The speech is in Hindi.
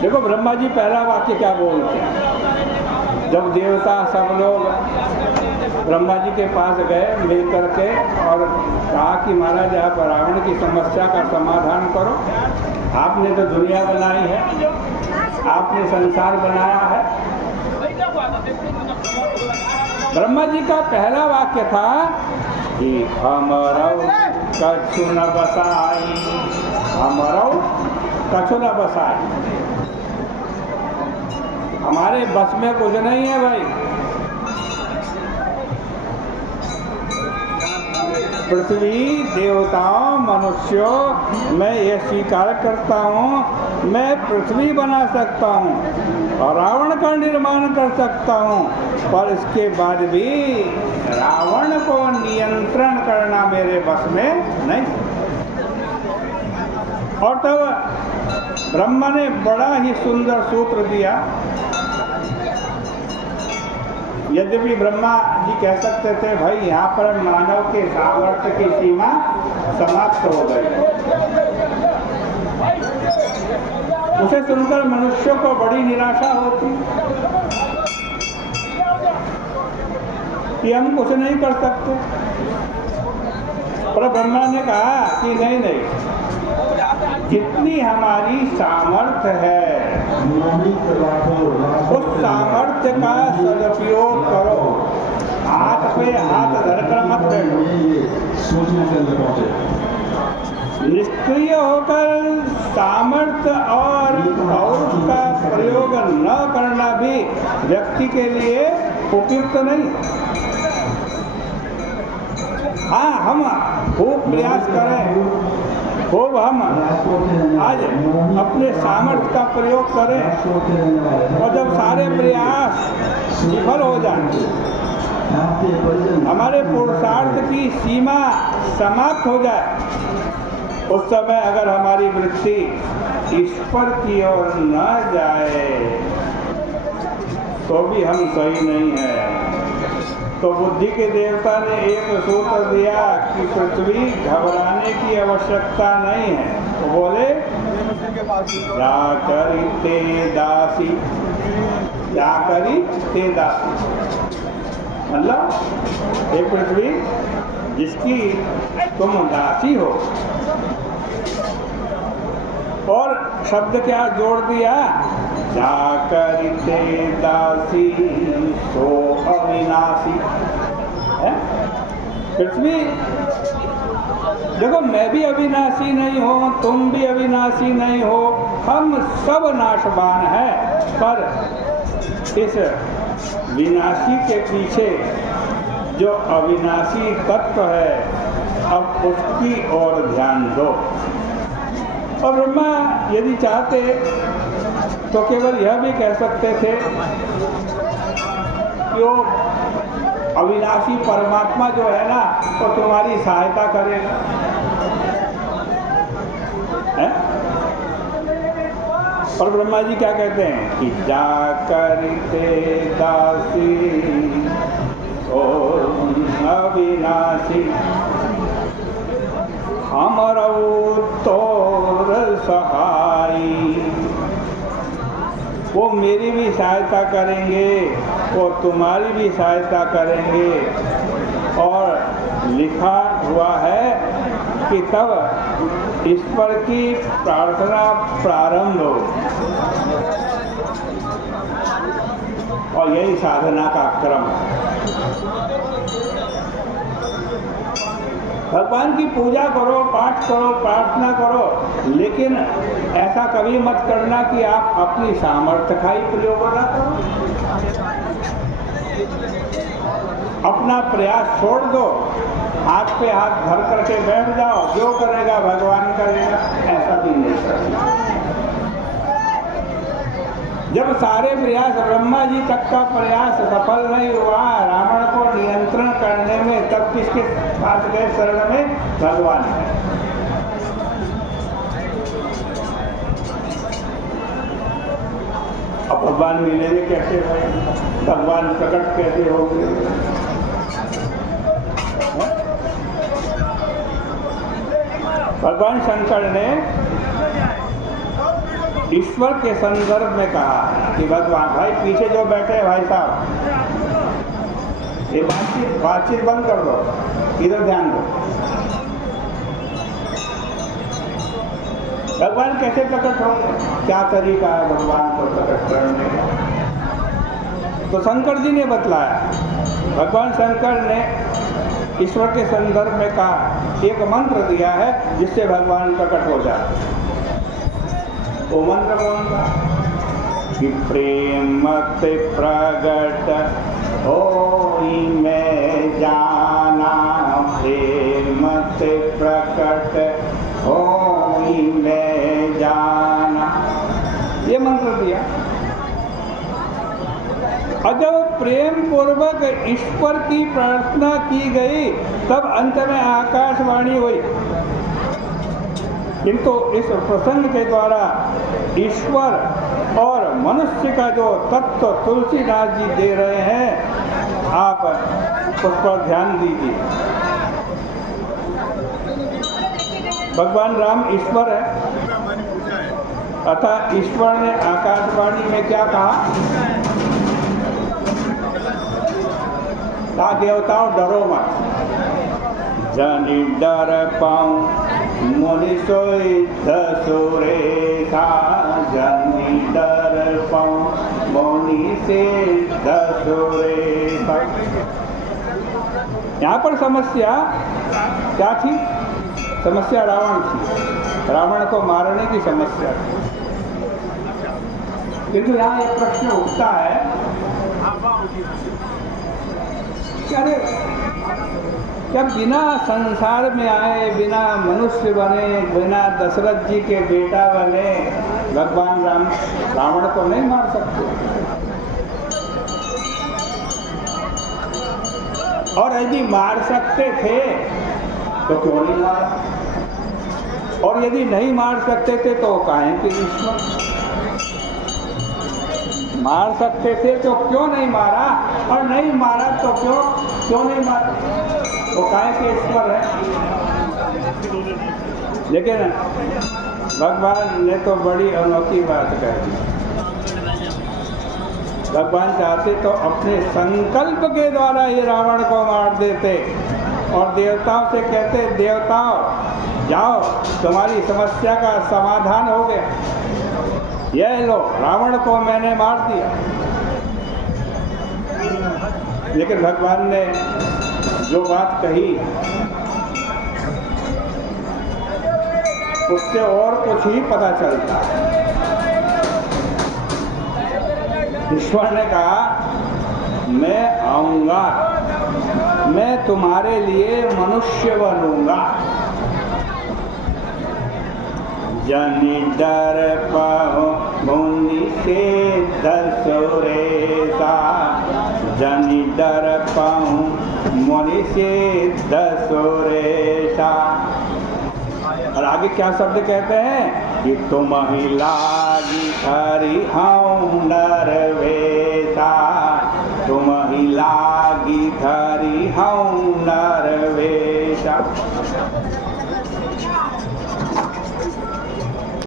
देखो ब्रह्मा जी पहला वाक्य क्या बोलते हैं, जब देवता सब लोग ब्रह्मा जी के पास गए मिल करके और कहा कि महाराज आप रावण की समस्या का समाधान करो, आपने तो दुनिया बनाई है, आपने संसार बनाया है। ब्रह्मा जी का पहला वाक्य था कि हमरौ कछु न बसाई, हमरौ कछु न बसाई, हमारे बस में कुछ नहीं है भाई। पृथ्वी, देवताओं, मनुष्यों, मैं ये स्वीकार करता हूँ मैं पृथ्वी बना सकता हूँ और रावण का निर्माण कर सकता हूँ, पर इसके बाद भी रावण को नियंत्रण करना मेरे बस में नहीं। और तब ब्रह्मा ने बड़ा ही सुंदर सूत्र दिया। यद्यपि ब्रह्मा जी कह सकते थे भाई यहाँ पर मानव के सामर्थ्य की सीमा समाप्त हो गई, उसे सुनकर मनुष्यों को बड़ी निराशा होती कि हम कुछ नहीं कर सकते। पर ब्रह्मा ने कहा कि नहीं नहीं, जितनी हमारी सामर्थ्य है उस सामर्थ्य का सदुपयोग करो, हाथ पे हाथ धरकर मत बैठो। निष्क्रिय होकर सामर्थ्य और का प्रयोग न करना भी व्यक्ति के लिए उपयुक्त नहीं। हाँ, हम खूब प्रयास करें, खूब हम आज अपने सामर्थ्य का प्रयोग करें और जब सारे प्रयास विफल हो जाए, हमारे पुरुषार्थ की सीमा समाप्त हो जाए, उस समय अगर हमारी वृत्ति ईश्वर की ओर न जाए तो भी हम सही नहीं है। तो बुद्धि के देवता ने एक सूत्र दिया कि पृथ्वी घबराने की आवश्यकता नहीं है। तो बोले जाकरि ते दासी, जाकरि ते दासी, मतलब हे पृथ्वी जिसकी तुम दासी हो। और शब्द क्या जोड़ दिया, जाकरि ते दासी सो अविनाशी। पृथ्वी देखो, मैं भी अविनाशी नहीं हूँ, तुम भी अविनाशी नहीं हो, हम सब नाशवान हैं, पर इस विनाशी के पीछे जो अविनाशी तत्व है अब उसकी ओर ध्यान दो। और ब्रह्मा यदि चाहते तो केवल यह भी कह सकते थे कि वो अविनाशी परमात्मा जो है ना वो तुम्हारी सहायता करेगा, है? और ब्रह्मा जी क्या कहते हैं कि जाकरि ते दासी ओ अविनाशी, हमरौ तोर सहाई। वो मेरी भी सहायता करेंगे, वो तुम्हारी भी सहायता करेंगे। और लिखा हुआ है कि तब ईश्वर की प्रार्थना प्रारंभ हो, और यही साधना का क्रम है। भगवान की पूजा करो, पाठ करो, प्रार्थना करो, लेकिन ऐसा कभी मत करना कि आप अपनी सामर्थ्य का ही प्रयोग ना करो। अपना प्रयास छोड़ दो, हाथ पे हाथ धर करके बैठ जाओ, जो करेगा भगवान करेगा, ऐसा भी नहीं करना। जब सारे प्रयास, ब्रह्मा जी तक का प्रयास सफल नहीं हुआ रावण को नियंत्रण करने में, तब किसके पास गए शरण में? भगवान है। अब भगवान मिलेंगे कैसे भाई? भगवान प्रकट कैसे होंगे? भगवान शंकर ने ईश्वर के संदर्भ में कहा कि भगवान, भाई पीछे जो बैठे हैं भाई साहब, ये बातचीत बंद कर दो, इधर ध्यान दो। भगवान कैसे प्रकट होंगे, क्या तरीका है भगवान को प्रकट करने का? तो शंकर जी ने बतलाया, भगवान शंकर ने ईश्वर के संदर्भ में कहा, एक मंत्र दिया है जिससे भगवान प्रकट हो जाए। वो मंत्र कौन सा? कि प्रेम से प्रगट होई मैं जाना, प्रेम से प्रकट होई मैं जाना, ये मंत्र दिया। और जब प्रेम पूर्वक ईश्वर की प्रार्थना की गई तब अंत में आकाशवाणी हुई। किंतु इस प्रसंग के द्वारा ईश्वर और मनुष्य का जो तत्व तुलसीदास जी दे रहे हैं, आप उस पर ध्यान दीजिए। भगवान राम ईश्वर है, अतः ईश्वर ने आकाशवाणी में क्या कहा? देवताओं डरो मत, जनि डर पाऊं मुनि सोई दसुरे था, जनि डर पाऊं मुनि से दसुरे था। यहाँ पर समस्या क्या थी? समस्या रावण थी, रावण को मारने की समस्या थी। किंतु यहाँ एक प्रश्न उठता है, क्या बिना संसार में आए, बिना मनुष्य बने, बिना दशरथ जी के बेटा बने, भगवान राम रावण को नहीं मार सकते? और यदि मार सकते थे तो क्यों नहीं मारा? और यदि नहीं मार सकते थे तो काहे कि ईश्वर? मार सकते थे तो क्यों नहीं मारा, और नहीं मारा तो क्यों नहीं मारा? वो काहे के ईश्वर है। लेकिन भगवान ने तो बड़ी अनोखी बात कह दी। भगवान चाहते तो अपने संकल्प के द्वारा ये रावण को मार देते और देवताओं से कहते, देवताओं जाओ, तुम्हारी समस्या का समाधान हो गया, यह लो, रावण को मैंने मार दिया। लेकिन भगवान ने जो बात कही उससे और कुछ ही पता चलता। ईश्वर ने कहा, मैं आऊंगा, मैं तुम्हारे लिए मनुष्य बनूंगा। जनि डर पाओ मुनि से दसुरे सा, जनि डर पाऊं मुनि से दसुरे सा। और आगे क्या शब्द कहते हैं कि तुम ही लागी हरि हूँ नरवेसा, तुम ही लागी हरि हूँ नरवेसा।